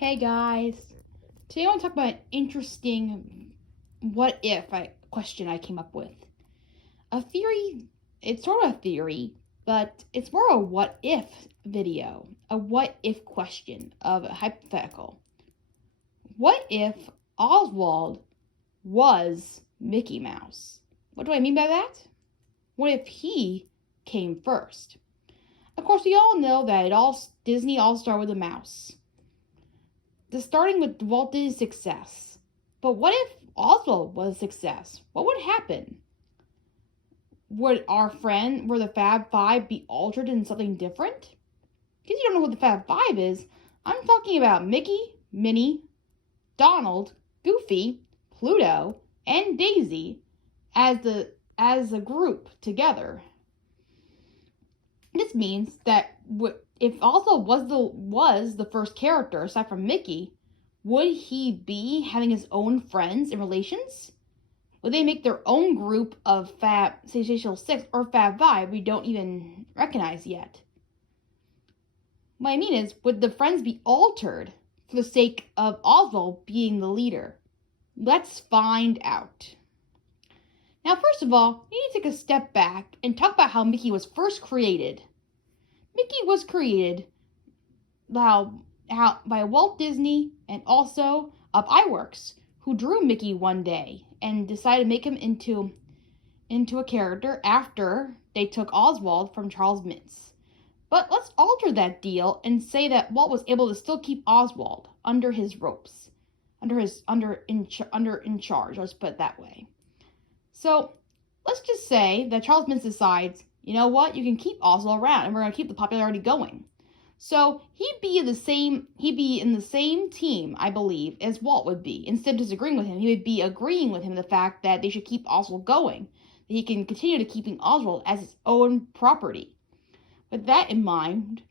Hey guys, today I want to talk about an interesting what if question I came up with. A theory, it's sort of a theory, but it's more a what if video, a what if question of a hypothetical. What if Oswald was Mickey Mouse? What do I mean by that? What if he came first? Of course, we all know that Disney all started with a mouse. Starting with Walt Disney's success. But what if Oswald was a success? What would happen? Would the Fab Five be altered into something different? In case you don't know what the Fab Five is, I'm talking about Mickey, Minnie, Donald, Goofy, Pluto, and Daisy as a group together. This means that if Oswald was the first character aside from Mickey, would he be having his own friends and relations? Would they make their own group of Sensational Six or Fab Five we don't even recognize yet? What I mean is, would the friends be altered for the sake of Oswald being the leader? Let's find out. Now, first of all, we need to take a step back and talk about how Mickey was first created. Mickey was created by Walt Disney and also iWorks, who drew Mickey one day and decided to make him into a character after they took Oswald from Charles Mintz. But let's alter that deal and say that Walt was able to still keep Oswald under his ropes, in charge. Let's put it that way. So let's just say that Charles Mintz decides, you know what, you can keep Oswald around and we're going to keep the popularity going. So he'd be in the same team, I believe, as Walt would be. Instead of disagreeing with him, he would be agreeing with him the fact that they should keep Oswald going. That he can continue to keeping Oswald as his own property. With that in mind,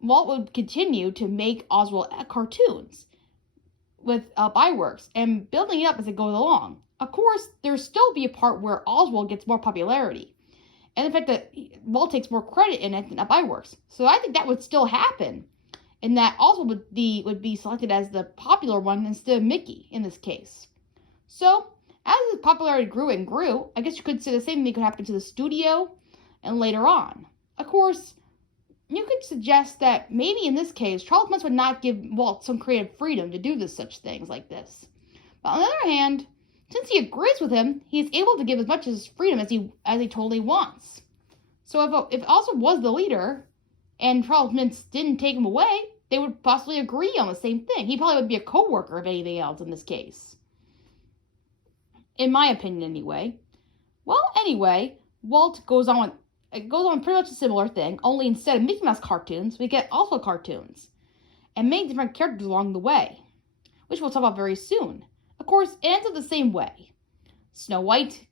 Walt would continue to make Oswald cartoons with iWorks and building it up as it goes along. Of course, there'll still be a part where Oswald gets more popularity. And the fact that Walt takes more credit in it than iWorks. So I think that would still happen. And that Oswald would be selected as the popular one instead of Mickey in this case. So, as his popularity grew and grew, I guess you could say the same thing could happen to the studio and later on. Of course, you could suggest that maybe in this case, Charles Mintz would not give Walt some creative freedom to do such things like this. But on the other hand, since he agrees with him, he is able to give as much as freedom as he totally wants. So if Oswald was the leader, and Charles Mintz didn't take him away, they would possibly agree on the same thing. He probably would be a co-worker if anything else in this case. In my opinion, anyway. Well, anyway, Walt goes on pretty much a similar thing, only instead of Mickey Mouse cartoons, we get Oswald cartoons. And many different characters along the way, which we'll talk about very soon. Of course, it ends up the same way. Snow White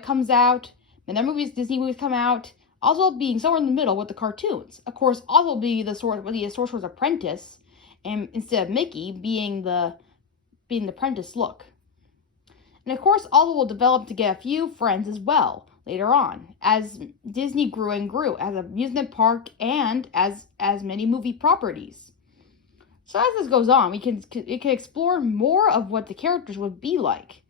comes out, and their Disney movies come out, Oswald being somewhere in the middle with the cartoons. Of course, Oswald being the Sorcerer's Apprentice, and instead of Mickey being the apprentice look. And of course, Oswald will develop to get a few friends as well later on, as Disney grew and grew, as an amusement park and as many movie properties. So as this goes on, it can explore more of what the characters would be like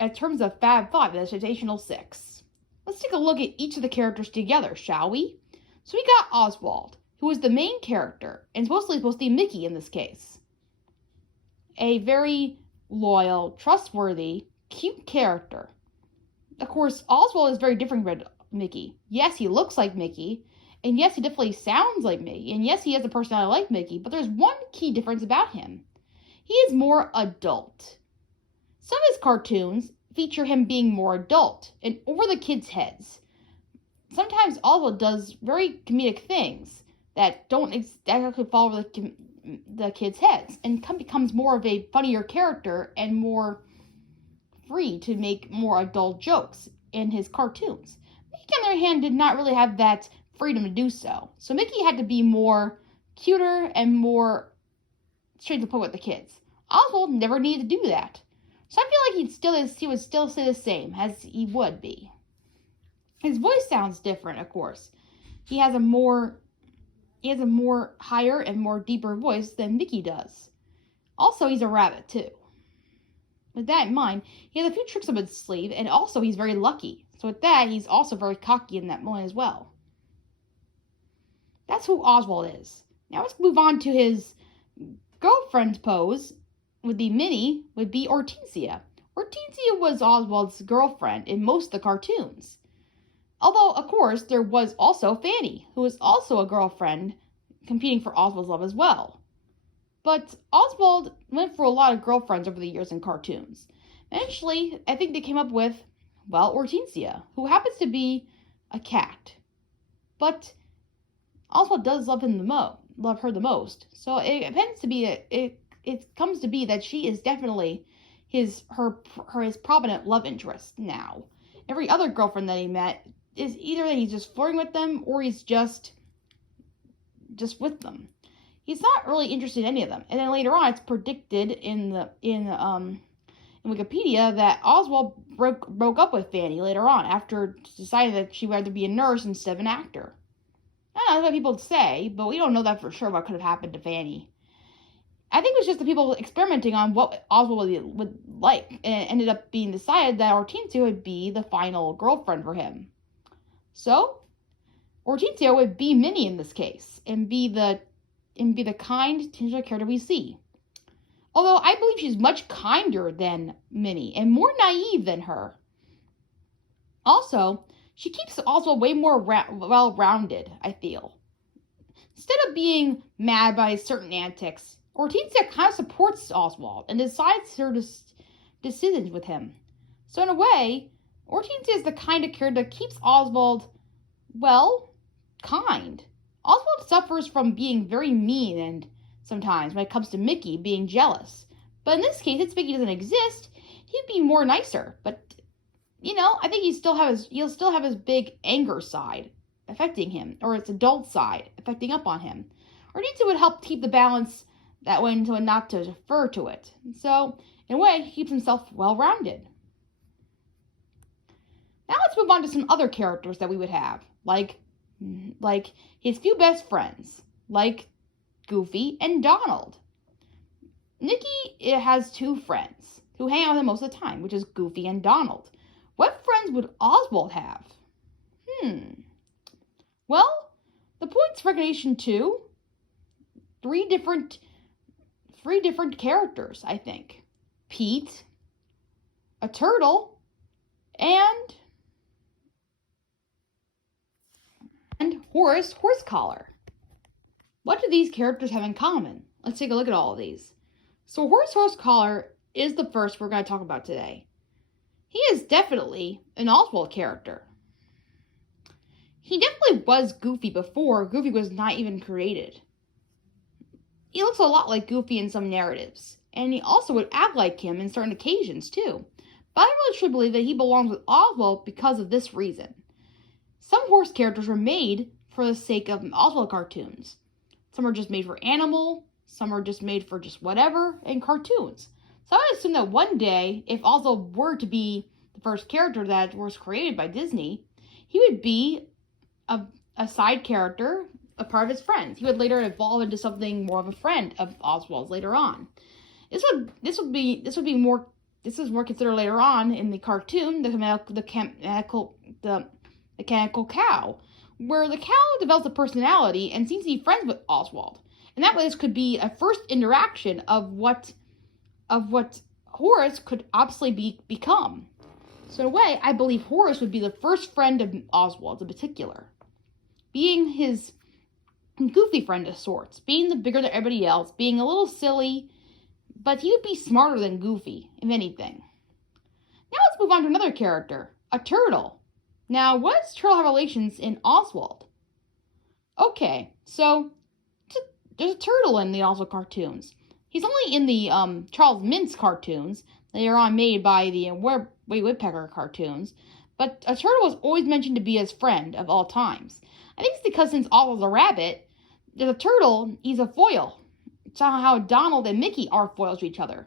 in terms of Fab Five, the Sensational Six. Let's take a look at each of the characters together, shall we? So we got Oswald, who is the main character, and supposed to be Mickey in this case. A very loyal, trustworthy, cute character. Of course, Oswald is very different from Mickey. Yes, he looks like Mickey. And yes, he definitely sounds like Mickey. And yes, he has a personality like Mickey. But there's one key difference about him. He is more adult. Some of his cartoons feature him being more adult and over the kids' heads. Sometimes Oswald does very comedic things that don't exactly fall over the kids' heads. And becomes more of a funnier character and more free to make more adult jokes in his cartoons. Mickey, on the other hand, did not really have that freedom to do so. So Mickey had to be more cuter and more straight to the point with the kids. Oswald never needed to do that. So I feel like he would still say the same as he would be. His voice sounds different, of course. He has a more he has a more higher and more deeper voice than Mickey does. Also, he's a rabbit, too. With that in mind, he has a few tricks up his sleeve, and also he's very lucky. So with that, he's also very cocky in that moment as well. That's who Oswald is. Now let's move on to his girlfriend pose. Would be Minnie, would be Hortensia. Hortensia was Oswald's girlfriend in most of the cartoons. Although, of course, there was also Fanny, who was also a girlfriend competing for Oswald's love as well. But Oswald went for a lot of girlfriends over the years in cartoons. Eventually, I think they came up with, well, Hortensia, who happens to be a cat. But Oswald does love her the most. So it tends to be it comes to be that she is definitely his prominent love interest now. Every other girlfriend that he met is either that he's just flirting with them or he's just with them. He's not really interested in any of them. And then later on, it's predicted in Wikipedia that Oswald broke up with Fanny later on after deciding that she would rather be a nurse instead of an actor. I don't know, that's what people say, but we don't know that for sure what could have happened to Fanny. I think it was just the people experimenting on what Oswald would like, and it ended up being decided that Hortensia would be the final girlfriend for him. So, Hortensia would be Minnie in this case, and be the kind, tender character we see. Although I believe she's much kinder than Minnie, and more naive than her. Also, she keeps Oswald way more well-rounded, I feel. Instead of being mad by his certain antics, Hortensia kind of supports Oswald and decides her decisions with him. So in a way, Hortensia is the kind of character that keeps Oswald, well, kind. Oswald suffers from being very mean and sometimes when it comes to Mickey being jealous. But in this case, since Mickey doesn't exist, he'd be more nicer. But, I think he'll still have his big anger side affecting him, or its adult side affecting up on him. Hortensia would help keep the balance that way so not to defer to it. So, in a way, he keeps himself well-rounded. Now let's move on to some other characters that we would have, like his few best friends, like Goofy and Donald. Nicky has two friends who hang out with him most of the time, which is Goofy and Donald. What friends would Oswald have? Well, the points recognition too. Three different characters, I think. Pete, a turtle, and Horace Horsecollar. What do these characters have in common? Let's take a look at all of these. So Horace Horsecollar is the first we're going to talk about today. He is definitely an Oswald character. He definitely was Goofy before Goofy was not even created. He looks a lot like Goofy in some narratives, and he also would act like him in certain occasions too. But I really truly believe that he belongs with Oswald because of this reason. Some horse characters were made for the sake of Oswald cartoons. Some are just made for animal, some are just made for just whatever in cartoons. So I would assume that one day, if Oswald were to be the first character that was created by Disney, he would be a side character, a part of his friends. He would later evolve into something more of a friend of Oswald's later on. This is more considered later on in the cartoon, the mechanical cow, where the cow develops a personality and seems to be friends with Oswald. And that way this could be a first interaction of what Horace could obviously become. So in a way, I believe Horace would be the first friend of Oswald in particular. Being his goofy friend of sorts, being the bigger than everybody else, being a little silly, but he would be smarter than Goofy, if anything. Now let's move on to another character, a turtle. Now, what does turtle have relations in Oswald? Okay, so there's a turtle in the Oswald cartoons. He's only in the Charles Mintz cartoons. They are on made by the Woodpecker cartoons. But a turtle was always mentioned to be his friend of all times. I think it's because since Oswald's a rabbit, there's a turtle, he's a foil. It's how Donald and Mickey are foils to each other.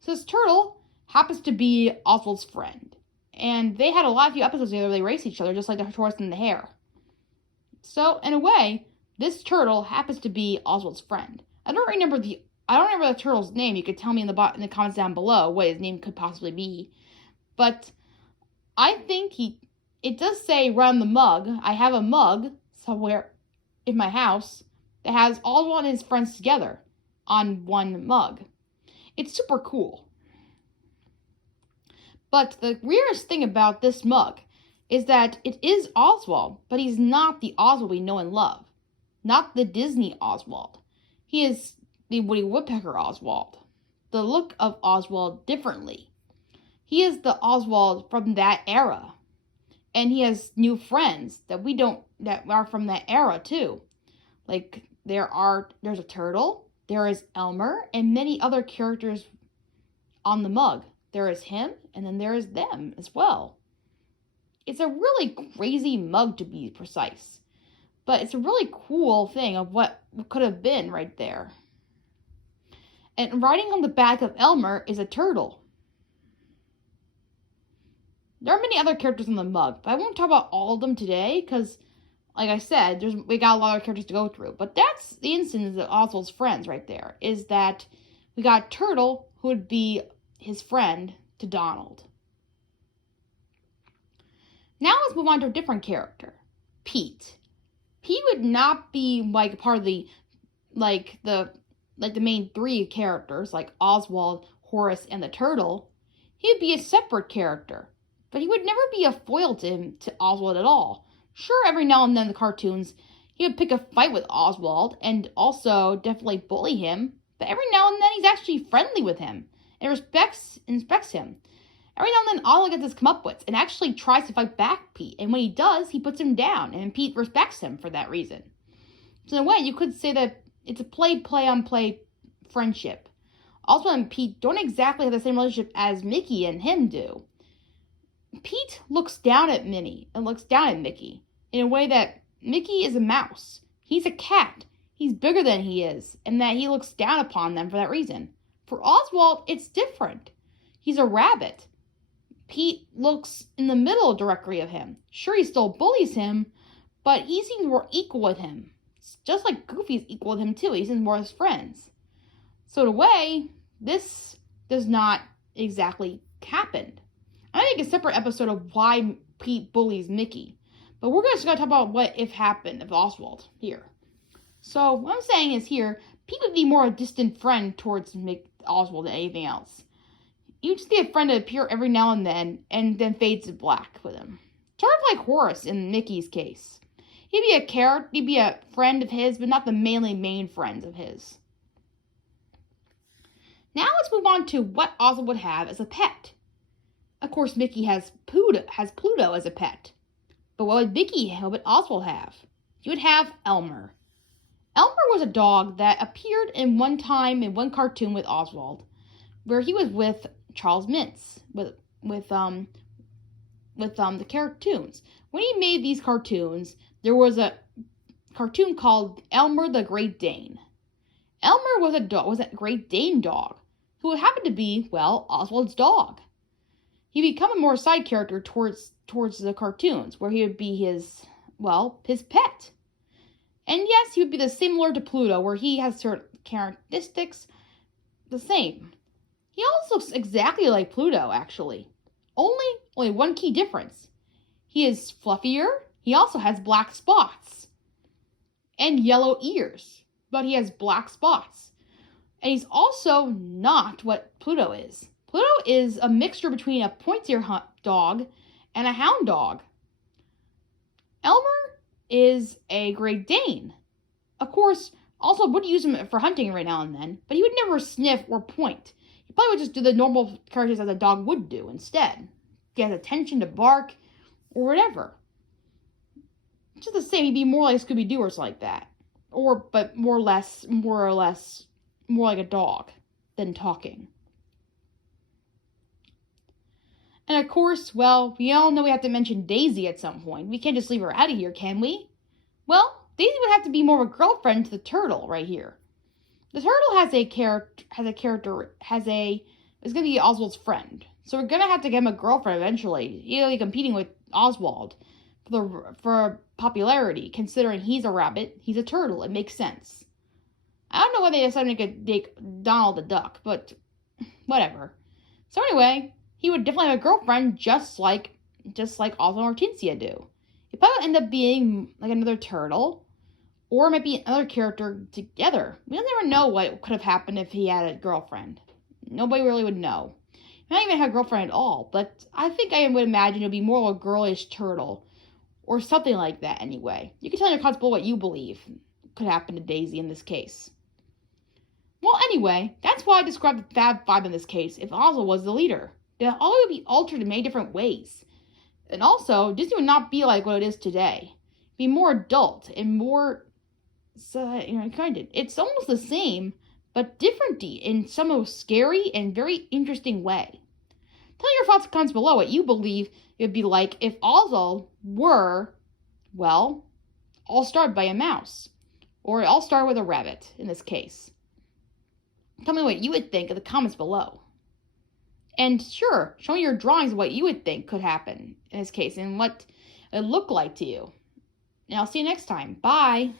So this turtle happens to be Oswald's friend. And they had a few episodes together where they raced each other, just like the horse and the hare. So, in a way, This turtle happens to be Oswald's friend. I don't remember the turtle's name. You could tell me in the comments down below what his name could possibly be. But I think it does say right on the mug. I have a mug somewhere in my house that has Oswald and his friends together on one mug. It's super cool. But the weirdest thing about this mug is that it is Oswald, but he's not the Oswald we know and love. Not the Disney Oswald. He is the Woody Woodpecker Oswald. The look of Oswald differently. He is the Oswald from that era. And he has new friends that are from that era too. Like there's a turtle, there is Elmer, and many other characters on the mug. There is him, and then there is them as well. It's a really crazy mug, to be precise. But it's a really cool thing of what could have been right there. And riding on the back of Elmer is a turtle. There are many other characters on the mug, but I won't talk about all of them today because, like I said, we got a lot of characters to go through. But that's the instance of Oswald's friends right there, is that we got Turtle, who would be his friend to Donald. Now let's move on to a different character, Pete. Pete would not be like part of the main three characters like Oswald, Horace, and the turtle. He would be a separate character, but he would never be a foil to Oswald at all. Sure, every now and then in the cartoons, he would pick a fight with Oswald and also definitely bully him, but every now and then he's actually friendly with him and respects him. Every now and then Oswald gets his comeuppance and actually tries to fight back Pete, and when he does, he puts him down, and Pete respects him for that reason. So in a way, you could say that it's a play-on-play friendship. Oswald and Pete don't exactly have the same relationship as Mickey and him do. Pete looks down at Minnie and looks down at Mickey in a way that Mickey is a mouse. He's a cat. He's bigger than he is, and that he looks down upon them for that reason. For Oswald, it's different. He's a rabbit. Pete looks in the middle directly of him. Sure, he still bullies him, but he seems more equal with him. Just like Goofy's equal with him too. He seems more as friends. So in a way, this does not exactly happen. I make a separate episode of why Pete bullies Mickey. But we're just going to talk about what if happened of Oswald here. So what I'm saying is here, Pete would be more a distant friend towards Oswald than anything else. He would just be a friend to appear every now and then fades to black with him. Sort of like Horace in Mickey's case. He'd be a friend of his, but not the main friends of his. Now let's move on to what Oswald would have as a pet. Of course, Mickey has Pluto as a pet. But what would Oswald have? He would have Elmer. Elmer was a dog that appeared in one cartoon with Oswald, where he was with Charles Mintz, with the cartoons. When he made these cartoons, there was a cartoon called Elmer the Great Dane. Elmer was a Great Dane dog, who happened to be, Oswald's dog. He became a more side character towards the cartoons, where he would be his pet. And yes, he would be similar to Pluto, where he has certain characteristics the same. He also looks exactly like Pluto, actually. Only one key difference. He is fluffier. He also has black spots and yellow ears, but he has black spots. And he's also not what Pluto is. Pluto is a mixture between a pointier dog and a hound dog. Elmer is a Great Dane. Of course, also would use him for hunting every now and then, but he would never sniff or point. He probably would just do the normal characters as a dog would do instead. Get attention to bark or whatever. Just the same, he'd be more like Scooby-Doo or something like that. But more or less more like a dog than talking. And of course, we all know we have to mention Daisy at some point. We can't just leave her out of here, can we? Well, Daisy would have to be more of a girlfriend to the turtle right here. The turtle is going to be Oswald's friend. So we're going to have to get him a girlfriend eventually. He'll be competing with Oswald. for popularity, considering he's a rabbit, he's a turtle. It makes sense. I don't know why they decided to make Donald the duck, but whatever. So anyway, he would definitely have a girlfriend just like Oswald and Hortensia do. It probably would end up being like another turtle, or maybe another character together. We'll never know what could have happened if he had a girlfriend. Nobody really would know. He might even have a girlfriend at all, but I think I would imagine it would be more of a girlish turtle, or something like that anyway. You can tell in your comments below what you believe could happen to Daisy in this case. Well, anyway, that's why I described the Fab Five in this case if Oswald was the leader. The Hollywood would be altered in many different ways. And also, Disney would not be like what it is today. It'd be more adult and more, it's almost the same, but different in some scary and very interesting way. Tell your thoughts in comments below what you believe it would be like if Oswald were, well, all started by a mouse. Or all started with a rabbit, in this case. Tell me what you would think in the comments below. And sure, show me your drawings of what you would think could happen in this case and what it looked like to you. And I'll see you next time. Bye.